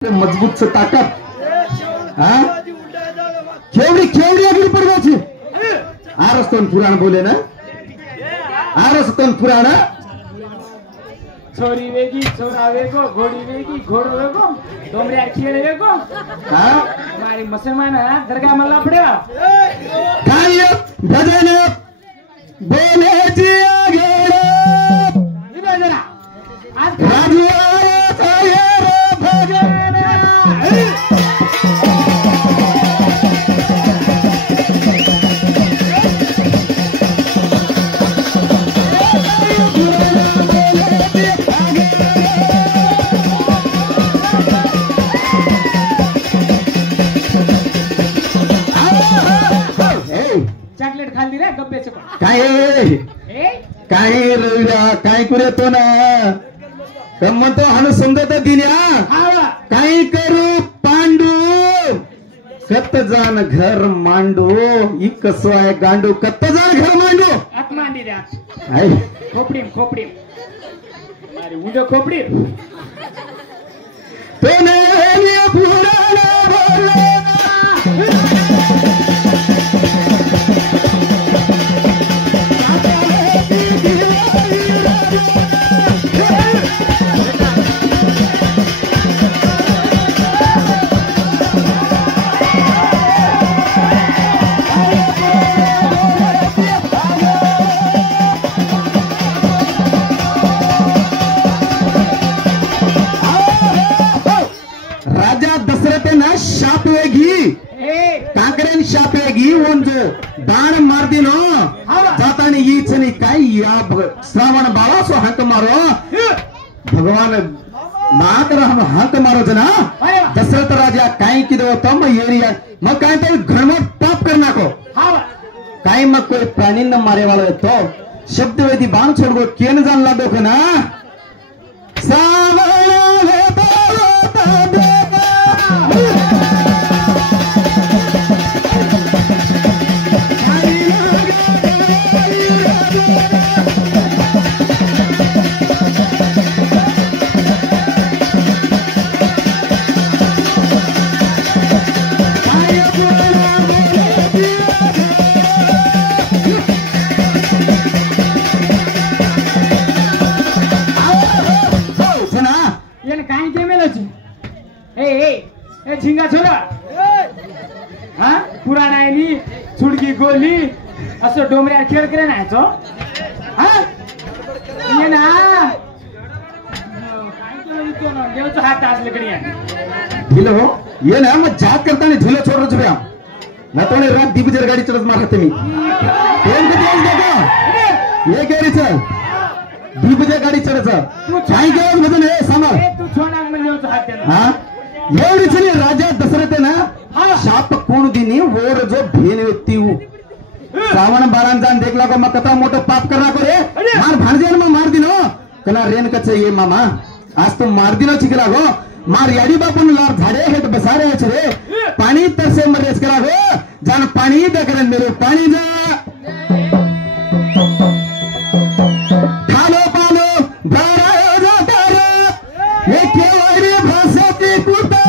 मजबूत ताकद केवड़ी केवड़ी अगली पड़वाची आरस्तन पुराण बोले ना आरस्तन पुराण छोरी वेगी छोरा वेगो घोड़ी वेगी घोड़ो वेगो डोमरिया खेल वेगो हमारी मुसलमान दरगाह में लापड़े काय भजन बोले जी आगे इधर जरा आज राजू आए भजन चॉकलेट खाली रे गप्पे से काय रविरा काय कुरे तो ना म्हणतो हनु समजत दिन्या काय करू पांडू कत जान घर मांडू इक सोय गांडू कत जान घर मांडू आत मांडी रे I Khopadi Khopadi Mari undo Khopadi तो ने पुराण बोले कांकरेन शापेगी जो दान मार दिनो जातानी ईचनी काय या श्रावण बाबा सो हंक मारो भगवान नाथ हम हंक मारो जना दशरथ राजा काय किदो तम एरिया मग काय तो घरमट पाप करना को काय मग कोई प्राणी न मारे वाला तो शब्द वेदी बाण छोड़गो केन जान ला दोख ना झिंगा छोरा हाँ पुराना आईनी छुड़की गोली असो डोमरिया खेल करे ना चो हाँ ये ना देवचा हात आज लकड़िया ढिलो ये ना मग जात करता नहीं ढिलो छोड़ रहे हो ना तो ने रात दीपजर गाड़ी चलत मारते मी कोण को देऊ देखो ये गाड़ी चल दीपजर गाड़ी चलत तू काय गेला मधून हे सांगा तू छोना में देवचा हात देना हां एवढी चली राजा दशरथ ना शाप कोण दिनी वोर जो भेन व्यक्ती श्रावण बारांचा देखला को मग कथा मोठं पाप करना को रे मार भाणजे मग मार दिनो कला रेन कचे ये मामा आज तो मार दिनो चिकला गो मार याडी बापून लार झाडे हेत बसारे रे पाणी तरसे मरेस करा गो जान पाणी दे करन मेरे पाणी जा खालो पालो गारायो जा कर ये केवारी भाषेती कुता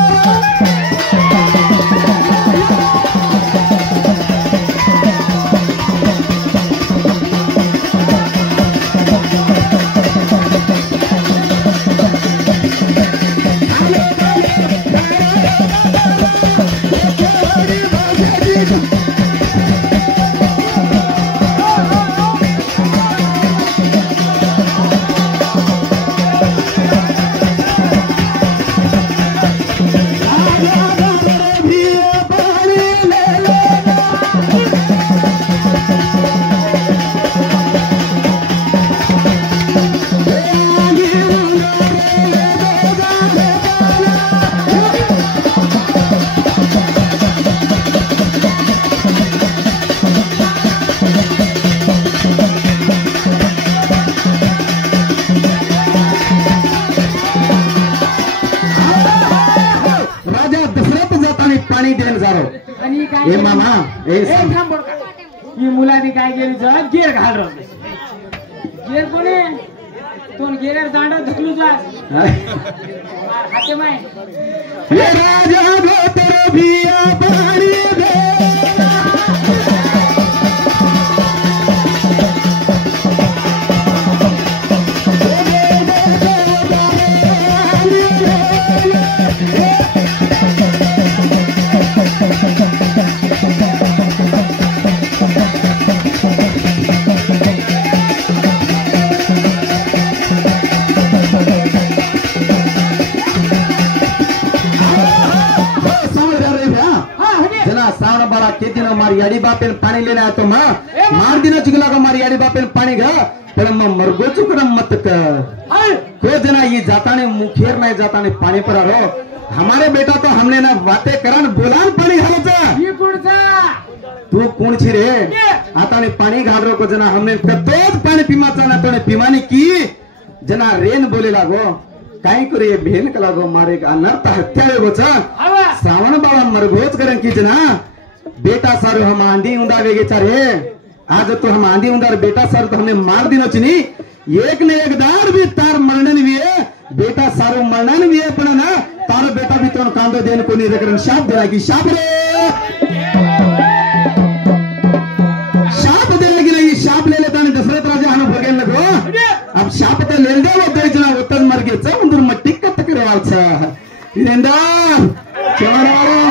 ए मामा ही मुलांनी काय केली गेर घाल गियर कोणी तो गेर दांडा धुकलू जा हाते माय हे राजा गोतर भिया पाणी दे मारी याडी बापेन पाणी लेने आतो मार दिन चुगला का मारी याडी बापेन पाणी घ पण मरगो चुकडम मत को जना ये जाताने मुखेर नहीं जाताने पाणी पर आरो हमारे बेटा तो हमने ना बातें करन बोलान पाणी घालचा तू कोण छी रे आता ने पाणी घालरो को जना हमने कतोच पाणी पिमाचा ना तोने पिमानी की जना रेन बोले लागो काय करे भेन का लागो मारे अनर्थ हत्या गोचा श्रावण बाबा मरगोच करन की जना बेटा सारू हम आंधी उंदा वेगे चारे आज तो हम आंधी उंदार बेटा सारू तो हमें मार दिनो चिनी एक ने एक दार भी तार मरणन भी है बेटा सारू मरणन भी है पण ना तारो बेटा भी तो कांदो देन को नहीं रखन शाप देला की शाप रे शाप देला की नहीं शाप ले लेता ने दशरथ राजा हनु भगेल लगो अब शाप तो ले दे वो दे जना उतन मर गे च उंदर मट्टी कत करे वालचा इरेंदा चोरा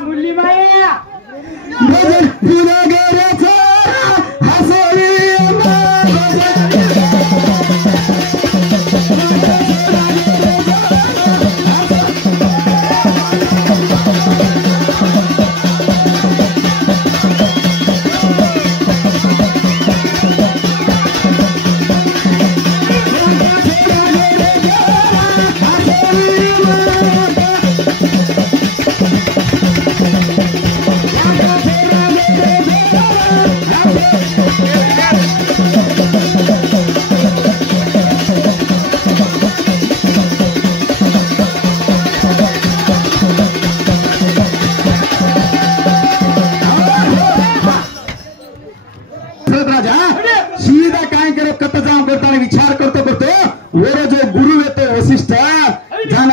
मुरली माया भजन पूरा गेरे छोरा हसोरी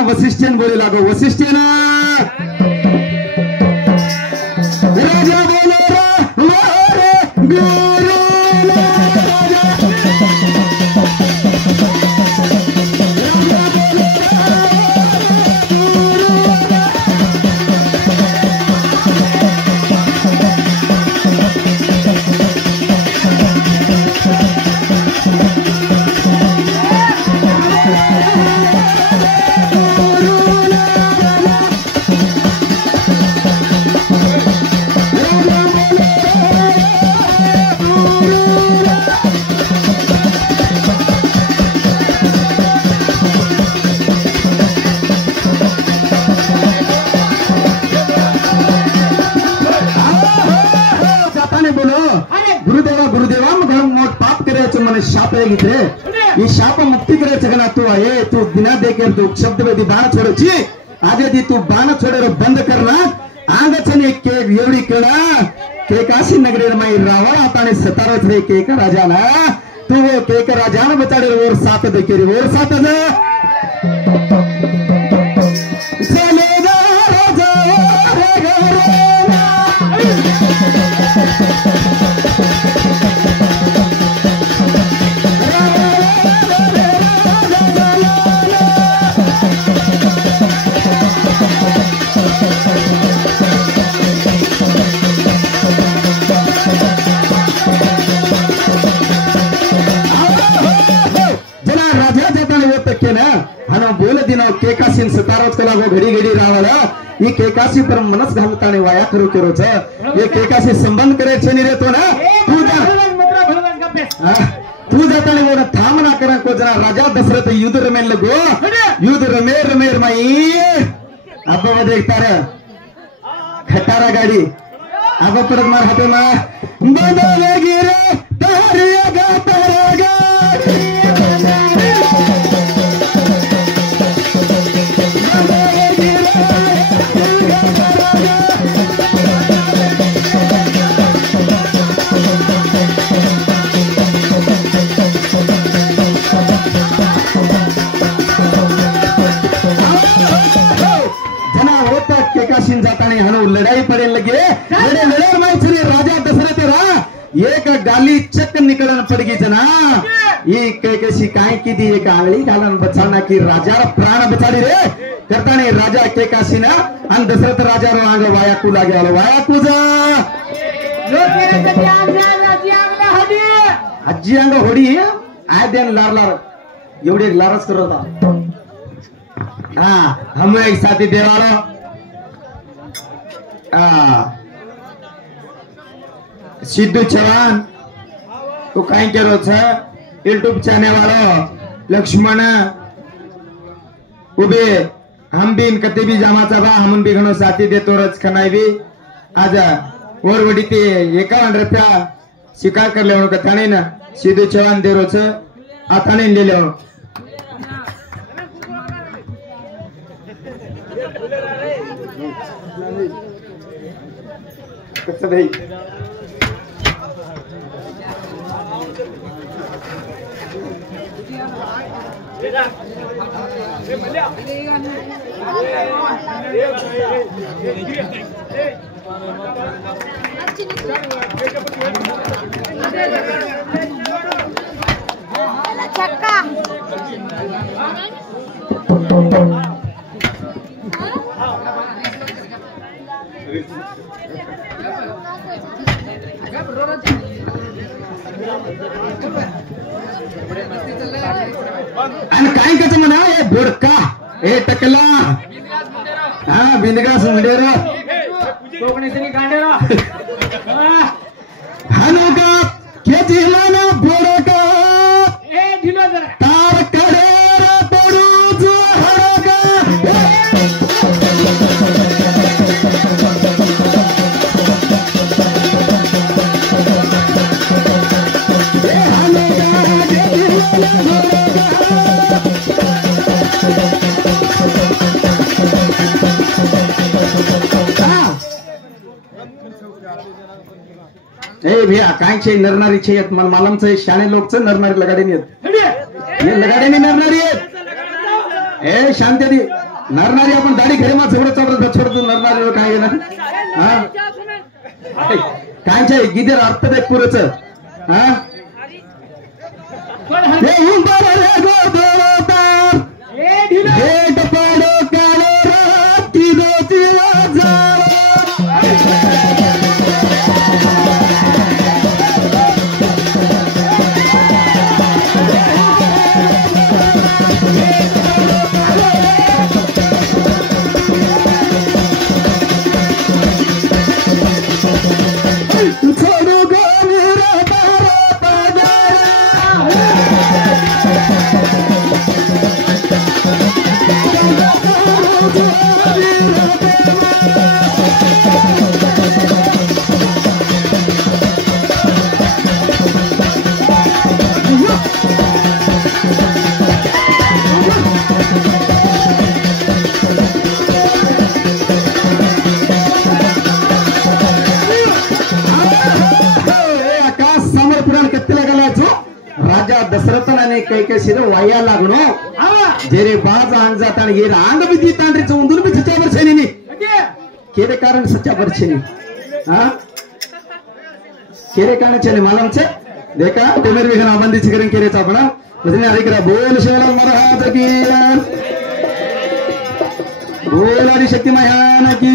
वशिष्ठन बोले लागो वशिष्ठन राजा बोलो मारे गुरु शाप ಈ ಶಾಪ ಮುಕ್ತಿ करे जगन्नाथ तू आहे तू बिना देखे तू शब्द वेदी बाण छोड़ची आज यदि तू बाण छोड़े बंद करना आग छने के एवढी केळा के काशी नगरी माई रावण आता सतारच रे के राजाला तू वो के राजान बचाडे और साथ देखे रे और साथ जा चलेगा राजा केकासी सतारोच कला घडी घडी रावला ये केकासी पर मनस घालताने वाया करू केरोच ये केकासी संबंध करे छे नी रे तो ना तू जाताने वो थामना करा को जना राजा दशरथ युद्ध रमेल लगो युद्ध रमेर माई अब देखता रे खटारा गाडी अब परत मार हाते मा बदले गिरे तारिया गा तारा गाडी जातानी हनु लड़ाई पड़े लगे लड़े लड़े माहिती रे राजा दशरथ रा एक गाली चक्क निकलन पड़गी जना ये कैसी काय की दी एक आंगली गालन बचाना की राजा प्राण बचाड़ी रे करता नहीं राजा के काशी ना अन दशरथ राजा रो आंग वाया कु लागे वाला वाया कुजा अज्जी अंग होडी आय देन लार लार एवढे लारच करत होता हाँ हम एक साथी देवालो सिद्धू चव्हाण तो काय केलो छ यूट्यूब चॅनल वालो लक्ष्मण उबे हम भी कते भी जमाचा बा हम भी घणो साथी देतो रच खनाय भी आज ओरवडी ते 51 रुपया शिकार करले म्हणून कथाने ना सिद्धू चव्हाण देरो छ आताने लेले म्हणून कसं भाई छक्का आणि काय कसं म्हणा हे बोडका हे टकला हा बिंदगास मुंडेरो कोकणीसनी गांडेरो हनुका के जिल्हाना बोडका ए ढिलो जरा तार कडेर पडू जो हडका ए भैया काय छे नरनारी छे येत मन मालम छे शाणे लोक छ नरनारी लगाडे येत ये लगाडे नरनारी येत ए शांती दी नरनारी आपण दाढी घरे मा झोड चढ छोडतो नरनारी काय ना हा काय छे गिदर अर्थ दे पुरच हा हे हुंबार रे गो देवतार ए ढिलो भेट पाडो कालो राती दोती वाजा राजा दशरथनाने कैकेशीर वाया लागणो जेरे बाज आंग जाता ये आंग भी दीतांड्री उंदून भी सच्चा बरछेनी केरे कारण सच्चा बरछेनी हां केरे कारण चले मालूम छे देखा तेमेर भी घना बंदी छिकरन केरे चापणा बजने हरिकरा बोल शेला महाराज की बोल आदि शक्ति महान की